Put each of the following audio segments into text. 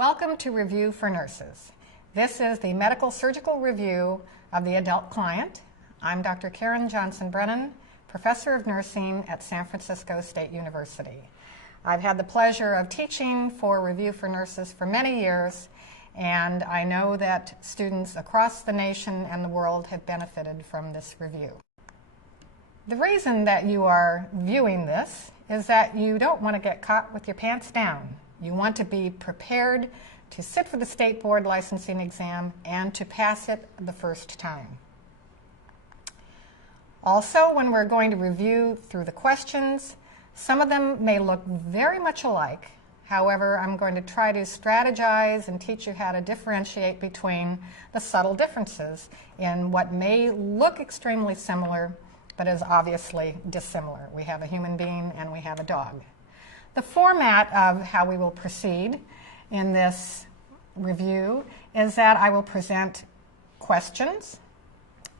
Welcome to Review for Nurses. This is the medical surgical review of the adult client. I'm Dr. Karen Johnson-Brennan, Professor of Nursing at San Francisco State University. I've had the pleasure of teaching for Review for Nurses for many years, and I know that students across the nation and the world have benefited from this review. The reason that you are viewing this is that you don't want to get caught with your pants down. You want to be prepared to sit for the state board licensing exam and to pass it the first time. Also, when we're going to review through the questions, some of them may look very much alike. However, I'm going to try to strategize and teach you how to differentiate between the subtle differences in what may look extremely similar but is obviously dissimilar. We have a human being and we have a dog. The format of how we will proceed in this review is that I will present questions.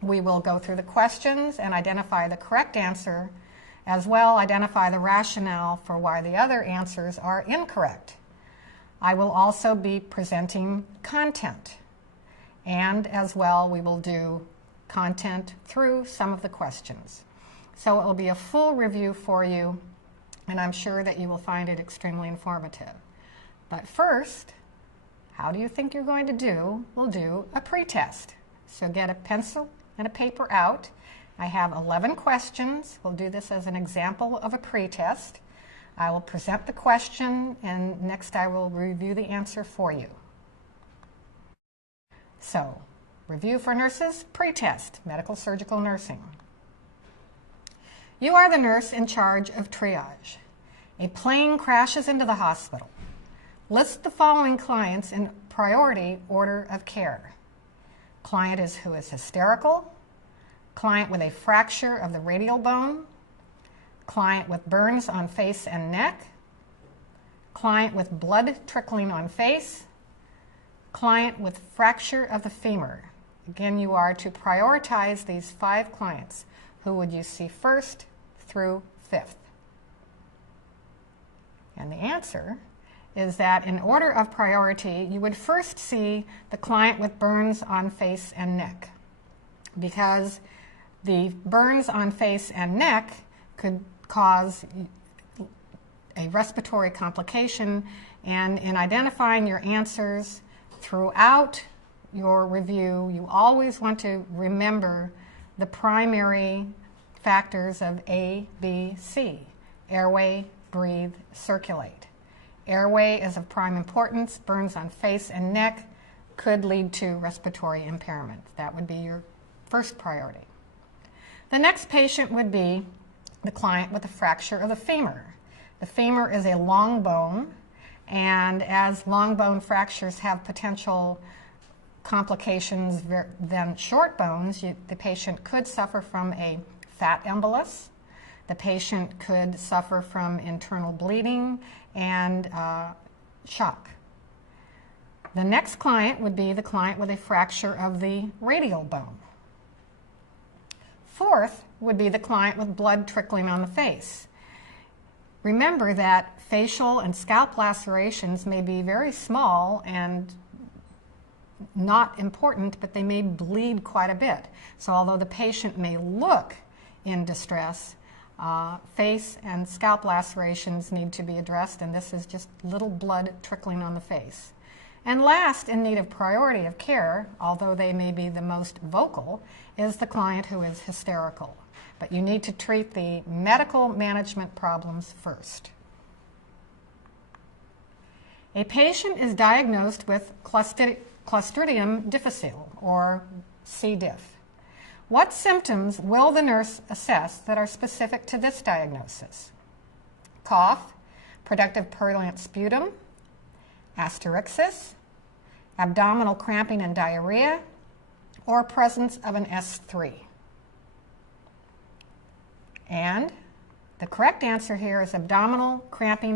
We will go through the questions and identify the correct answer, as well identify the rationale for why the other answers are incorrect. I will also be presenting content, and as well we will do content through some of the questions. So it will be a full review for you, and I'm sure that you will find it extremely informative. But first, how do you think you're going to do? We'll do a pretest. So get a pencil and a paper out. I have 11 questions. We'll do this as an example of a pretest. I will present the question, and next I will review the answer for you. So, Review for Nurses, pretest, medical surgical nursing. You are the nurse in charge of triage. A plane crashes into the hospital. List the following clients in priority order of care. Client who is hysterical, client with a fracture of the radial bone, client with burns on face and neck, client with blood trickling on face, client with fracture of the femur. Again, you are to prioritize these 5 clients. Who would you see first through 5th? And the answer is that in order of priority, you would first see the client with burns on face and neck, because the burns on face and neck could cause a respiratory complication, and in identifying your answers throughout your review, you always want to remember the primary factors of A, B, C: airway, breathe, circulate. Airway is of prime importance. Burns on face and neck could lead to respiratory impairment. That would be your first priority. The next patient would be the client with a fracture of the femur. The femur is a long bone, and as long bone fractures have potential complications than short bones, the patient could suffer from a fat embolus. The patient could suffer from internal bleeding and shock. The next client would be the client with a fracture of the radial bone. 4th would be the client with blood trickling on the face. Remember that facial and scalp lacerations may be very small and not important, but they may bleed quite a bit. So although the patient may look in distress, face and scalp lacerations need to be addressed, and this is just little blood trickling on the face. And last, in need of priority of care, although they may be the most vocal, is the client who is hysterical. But you need to treat the medical management problems first. A patient is diagnosed with Clostridium difficile, or C. diff. What symptoms will the nurse assess that are specific to this diagnosis? Cough, productive purulent sputum, asterixis, abdominal cramping and diarrhea, or presence of an S3. And the correct answer here is abdominal cramping